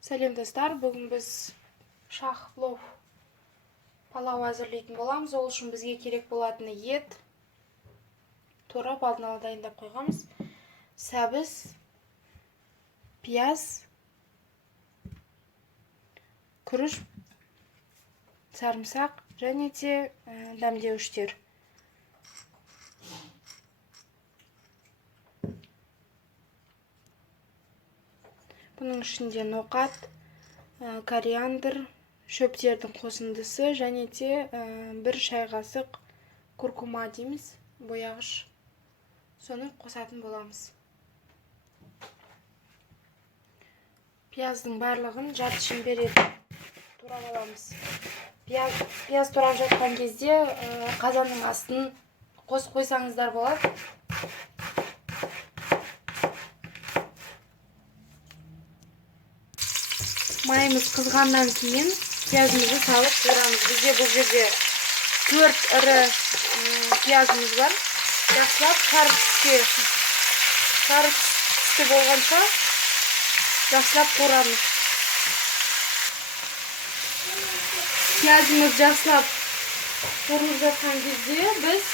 Сәлем достар, бүгін біз шах плов палау әзірлейтін боламыз. Ол үшін бізге керек болатыны ет, турап алдын ала дайындап қойғанбыз. Сәбіз, пияз, күріш, сарымсақ және де дәмдеуіштер. Бұның ішінде ноқат, кориандр, шөптердің қосындысы және де бір шай қасық куркума дейміз, бояғыш. Соны қосатын боламыз. Пияздың барлығын жарты шеңбер етіп турап аламыз. Пияз турап жатқан кезде қазанның астын қосып қойсаңыздар болады. Майымыз қызғаннан кейін пиязымызды салып қуырамыз. Бізде бұл жерде 4 ірі пиязымыз бар. Жақсылап сары түсті болғанша жақсылап қуырамыз. Пиязымыз жақсылап қуырылып жатқан кезде біз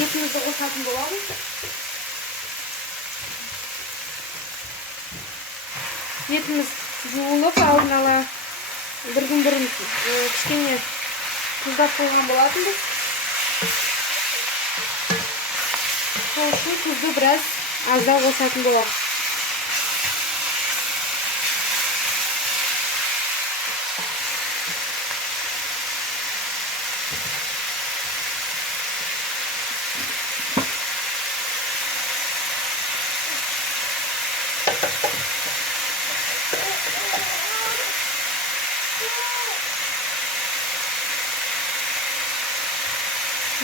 етімізді қосатын боламыз. Етіміз жуылып, алдын ала бірін кішкене тұздап қойған болатынбыз. Сол үшін тұзды біраз аздау қосатын боламыз.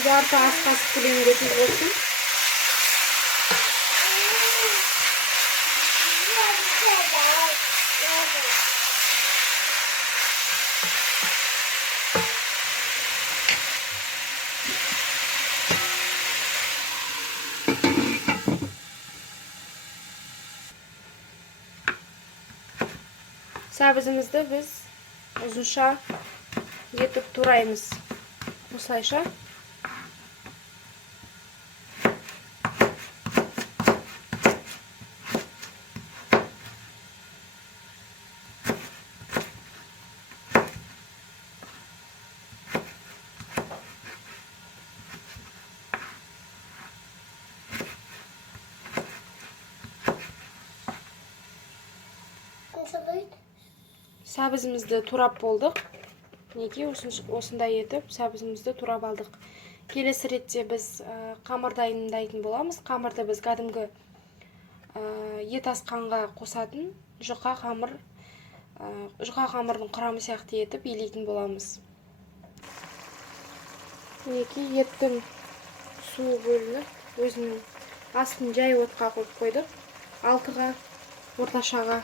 Жарты ас қасық көлемінде тұз қостым. Сәбізімізді біз ұзынша етіп тураймыз. Осылайша. Сәбізімізді турап болдық. Неге осындай етіп сәбізімізді турап алдық. Келесі ретте біз қамыр дайындайтын боламыз. Қамырды біз кәдімгі ет асқанға қосатын жұқа қамырдың құрамы сияқты етіп илейтін боламыз. Неге еттің суы бөлініп, өзінің астын жай отқа қойып қойдық. Алтыға, орташаға.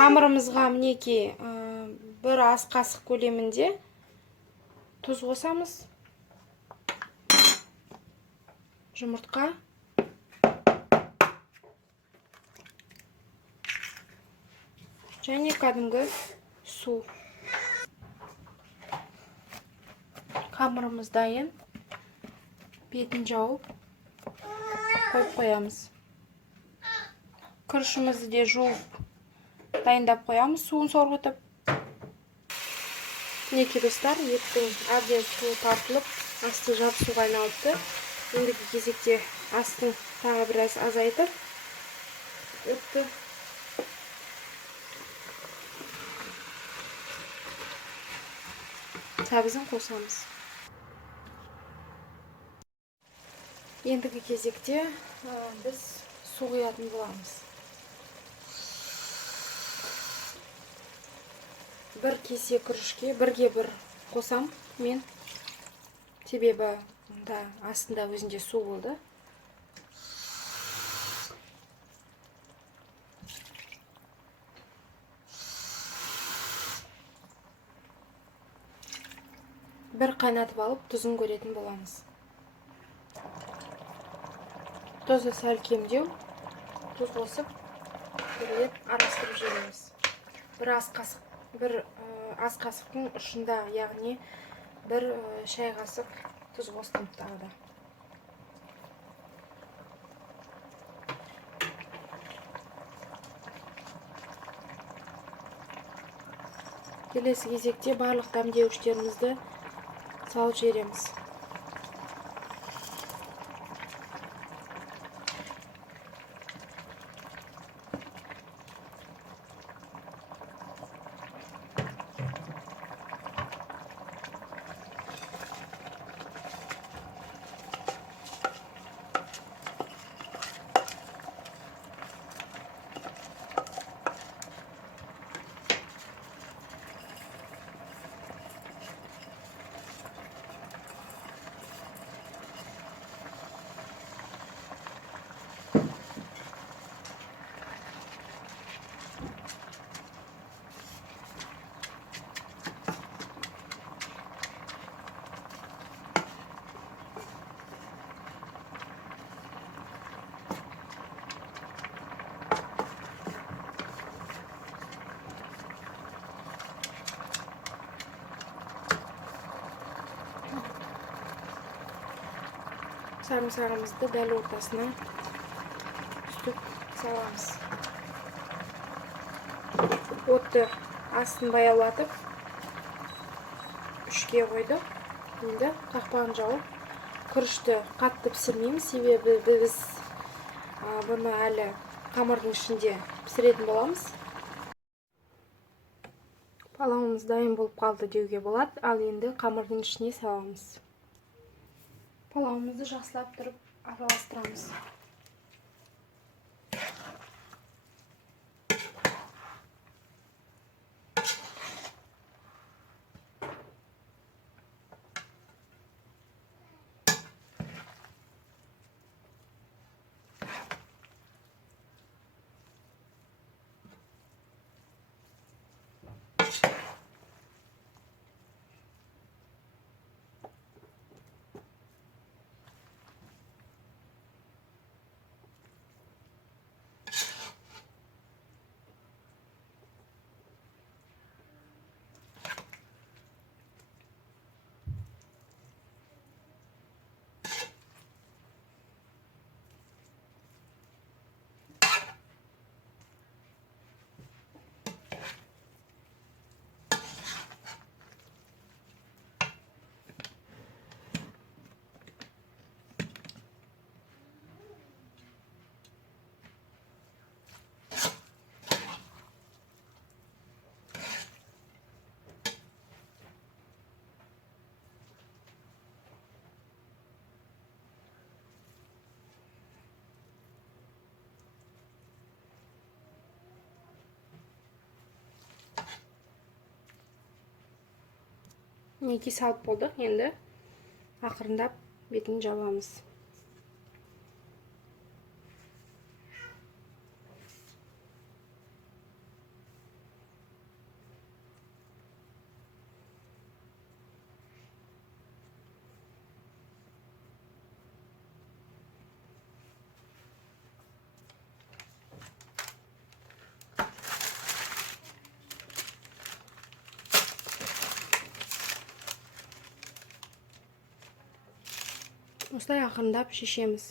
Қамырымызға мінеки бір ас қасық көлемінде тұз қосамыз. Жұмыртқа. Және кәдімгі су. Қамырымыз дайын. Бетін жауып қойып қоямыз. Күрішімізді де жуып дайындап қоямыз, суын сорғытып. Мінеки достар, еттің әбден суы тартылып, асты жабысуға айналыпты. Ендігі кезекте астын тағы біраз азайтып өтті. Сәбізін қосамыз. Ендігі кезекте біз су құятын боламыз. Бір кесе күрішке бірге бір қосам мен. Себебі астында өзінде су болды. Бір қайнатып алып, тұзын көретін боламыз. Тұзы сәл кемдеу. тұз қосып бірлеп араластырып жібереміз. Bir ас қасықтың ұшында, яғни bir шай қасық тұз қостым тағы да. Келесі кезекте барлық дәмдеуіштерімізді салып жібереміз. Sarımsağımızı dәл ортасына түстіп саламыз. Отты астын баяулатып, 3-ке қойдық. Енді қақпағын жауып, күрішті қатты пісірмейміз, себебі біз бұны әлі қамырдың ішінде пісіретін боламыз. Палауымыз дайын болып қалды деуге болады, ал енді қамырдың ішіне саламыз. Палауымызды жақсылап тұрып араластырамыз. Неге салып болдық, енді ақырындап бетін жабамыз. Осылай ақырындап шешеміз.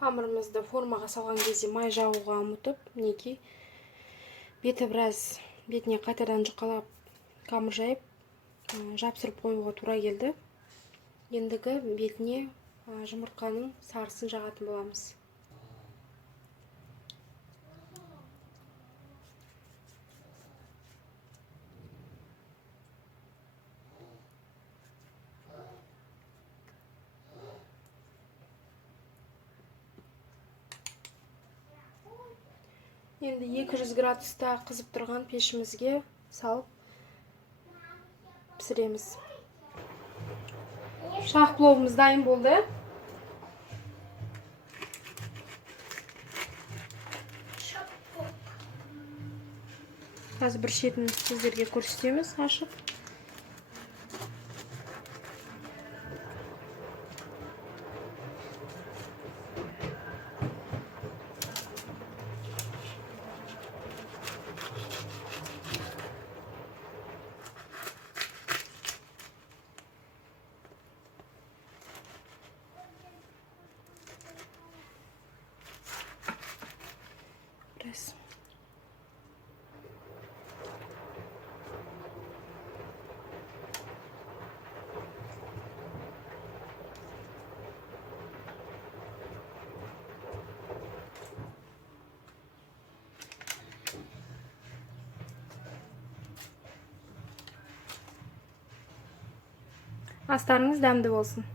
Қамырымызды формаға салған кезде май жағуға ұмытып, неге бетіне қайтадан жұқалап қамыр жайып, жапсырып қоюға тура келді. Ендігі бетіне жұмыртқаның сарысын жағатын боламыз. Енді 200 градуста қызып тұрған пешімізге салып пісіреміз. Шақ пловымыз дайын болды. Қазір бір шетін сіздерге көрсетеміз ашып. Астарыңыз дәмді болсын.